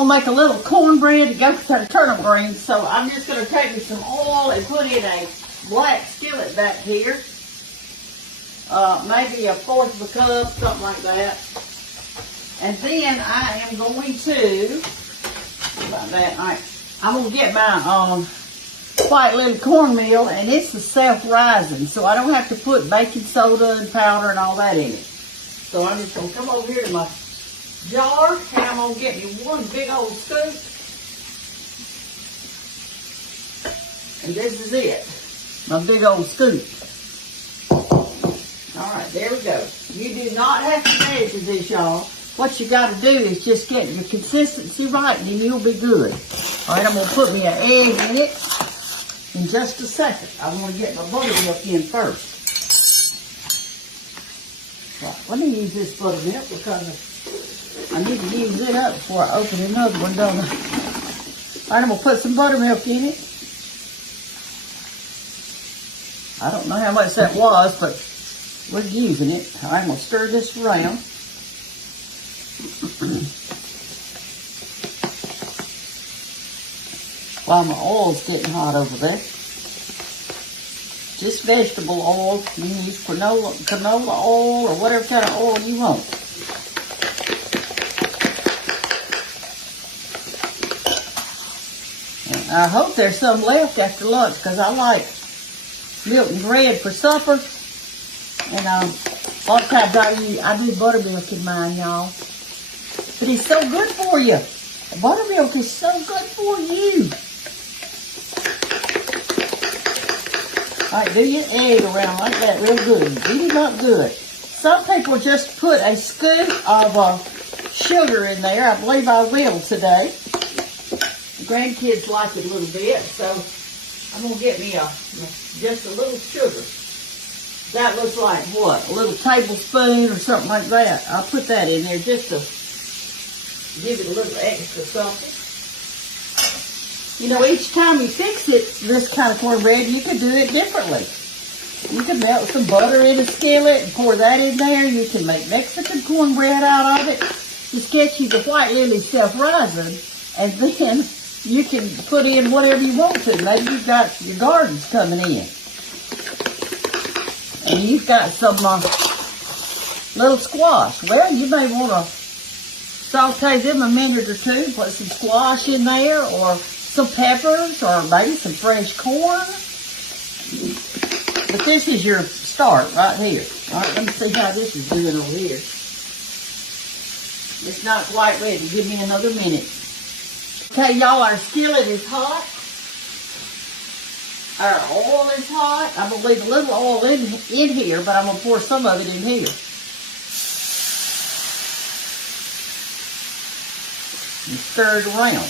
I'll make a little cornbread to go with our turnip greens. So I'm just going to take me some oil and put in a black skillet back here. Maybe a fourth of a cup, something like that. And then I am going to, about that, all right, I'm going to get my white little cornmeal, and it's the self-rising, so I don't have to put baking soda and powder and all that in it. So I'm just going to come over here to my jar, and I'm going to get me one big old scoop. And this is it, my big old scoop. All right, there we go. You do not have to measure this, y'all. What you got to do is just get the consistency right, and then you'll be good. All right, I'm going to put me an egg in it in just a second. I'm going to get my buttermilk in first. Right, let me use this buttermilk because I need to use it up before I open another one, don't I? All right, I'm going to put some buttermilk in it. I don't know how much that was, but we're using it. All right, I'm going to stir this around. While my oil's getting hot over there. Just vegetable oil. You can use canola oil or whatever kind of oil you want. And I hope there's some left after lunch because I like milk and bread for supper. And a lot of times I do buttermilk in mine, y'all. But it's so good for you. Buttermilk is so good for you. All right, do your egg around like that real good. Beat it up good. Some people just put a scoop of sugar in there. I believe I will today. The grandkids like it a little bit, so I'm going to get me just a little sugar. That looks like what? A little tablespoon or something like that. I'll put that in there just to give it a little extra something. You know, each time you fix it, this kind of cornbread, you can do it differently. You can melt some butter in a skillet and pour that in there. You can make Mexican cornbread out of it. Just get you the white lily self-rising, and then you can put in whatever you want to. Maybe you've got your gardens coming in. And you've got some little squash. Well, you may want to saute them a minute or two, put some squash in there, or some peppers, or maybe some fresh corn. But this is your start right here. All right, let me see how this is doing over here. It's not quite ready. Give me another minute. Okay, y'all, our skillet is hot. Our oil is hot. I'm going to leave a little oil in here, but I'm going to pour some of it in here. And stir it around.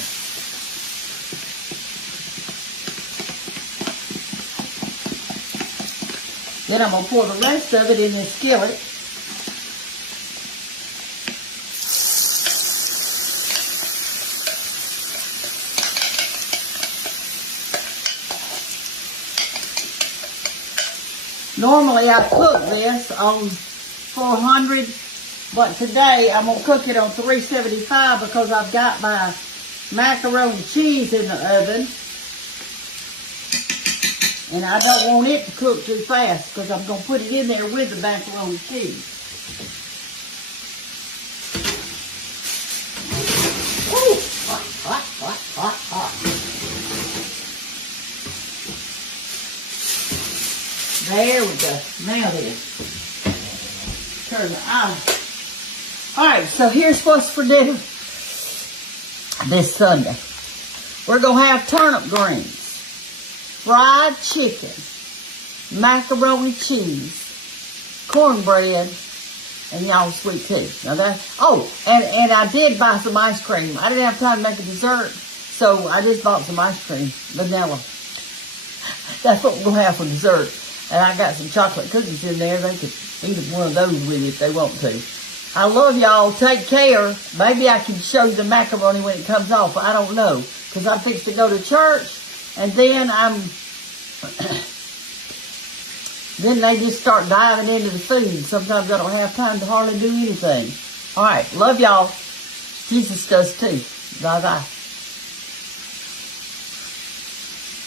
Then I'm going to pour the rest of it in this skillet. Normally I cook this on 400, but today I'm going to cook it on 375 because I've got my macaroni cheese in the oven. And I don't want it to cook too fast because I'm going to put it in there with the macaroni cheese. Ooh, hot, hot, hot, hot, hot. There we go. Now then, turn the eye. All right, so here's what's for dinner this Sunday. We're going to have turnip greens, fried chicken, macaroni cheese, cornbread, and y'all's sweet tea. Now that's, oh, and I did buy some ice cream. I didn't have time to make a dessert, so I just bought some ice cream, vanilla. That's what we're going to have for dessert. And I got some chocolate cookies in there. They could eat one of those with you if they want to. I love y'all. Take care. Maybe I can show you the macaroni when it comes off. I don't know. Because I'm fixing to go to church. And then then they just start diving into the food. Sometimes I don't have time to hardly do anything. All right. Love y'all. Jesus does too. Bye-bye.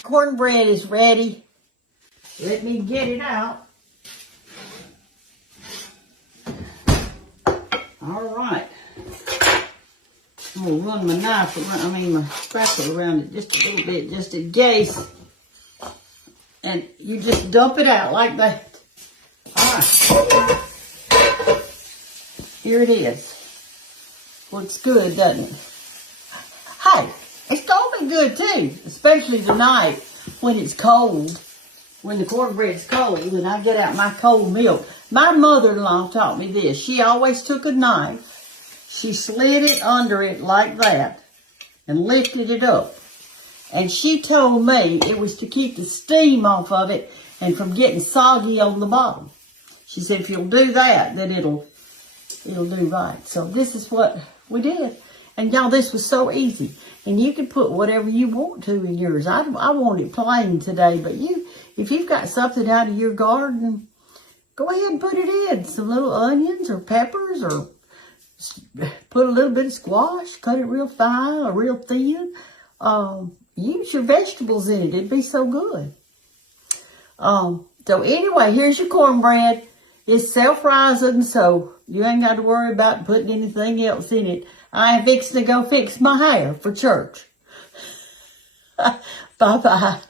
Cornbread is ready. Let me get it out. All right. I'm going to run my knife around, my spatula around it just a little bit, just in case. And you just dump it out like that. All right. Here it is. Looks good, doesn't it? Hey, it's gonna be good too, especially tonight when it's cold, when the cornbread's cold and I get out my cold milk. My mother-in-law taught me this. She always took a knife, she slid it under it like that and lifted it up. And she told me it was to keep the steam off of it and from getting soggy on the bottom. She said if you'll do that, then it'll do right. So this is what we did. And y'all, this was so easy. And you can put whatever you want to in yours. I want it plain today, but if you've got something out of your garden, go ahead and put it in. Some little onions or peppers, or put a little bit of squash, cut it real fine or real thin. Use your vegetables in it. It'd be so good. So anyway, here's your cornbread. It's self-rising, so you ain't got to worry about putting anything else in it. I am fixing to go fix my hair for church. Bye-bye.